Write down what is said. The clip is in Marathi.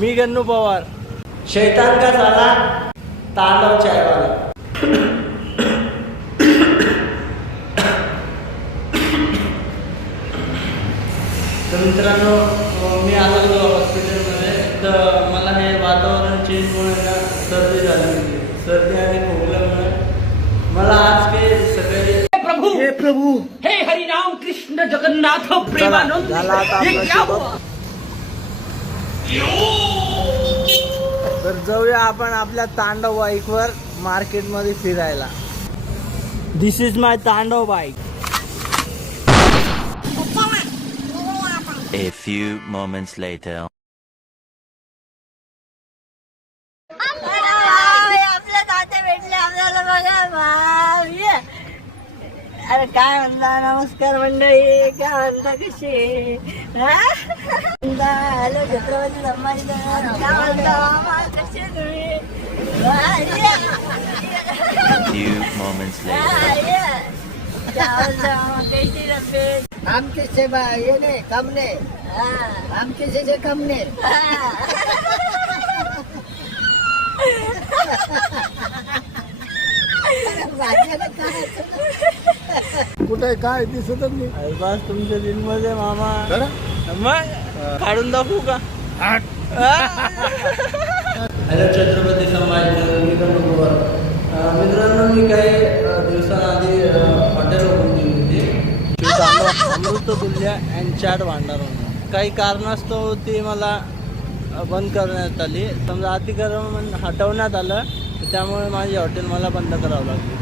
मी गन्नू पवार, शैतान का साला तांडव चायवाला. तर मित्रांनो, मी आलो हॉस्पिटलमध्ये. तर मला हे वातावरण चेंजमुळे ना सर्दी झाली होती. सर्दी आणि खोकल्यामुळे मला आज काही सगळे हे प्रभु हे हरिनाम कृष्ण जगन्नाथ प्रेमानंद. झाला आता आपला शुभ. तर जाऊया आपण आपल्या तांडव बाईकवर मार्केटमध्ये फिरायला. दिस इज माय तांडव bike. A few moments later. आपल्या तात्या भेटले आपल्याला बघा भाई. अरे काय म्हणता, नमस्कार मंडळी, काय म्हणता, कशी हॅलो छत्रपती संभाजी महाराज, काय म्हणता मामा, कसे तुम्ही? A few moments later. काय म्हणता मामा, कशी तब्येत? आमचे सेवा येणे कमने आमचे से कमने. कुठे काय दिसतच नाही. अरे बस तुमच्या दिन मध्ये मामा. मग काढून दाखवू का? हॅलो छत्रपती संभाजीनगर, मी गन्नू पवार. मित्रांनो, मी काही दिवसांआधी हॉटेल ओपन केली होती. अमृततुल्य अँड चाट भांडार म्हणून. काही कारणास्तव ती मला बंद करण्यात आली. समजा अतिक्रमण हटवण्यात आलं, त्यामुळे माझी हॉटेल मला बंद करावं लागली.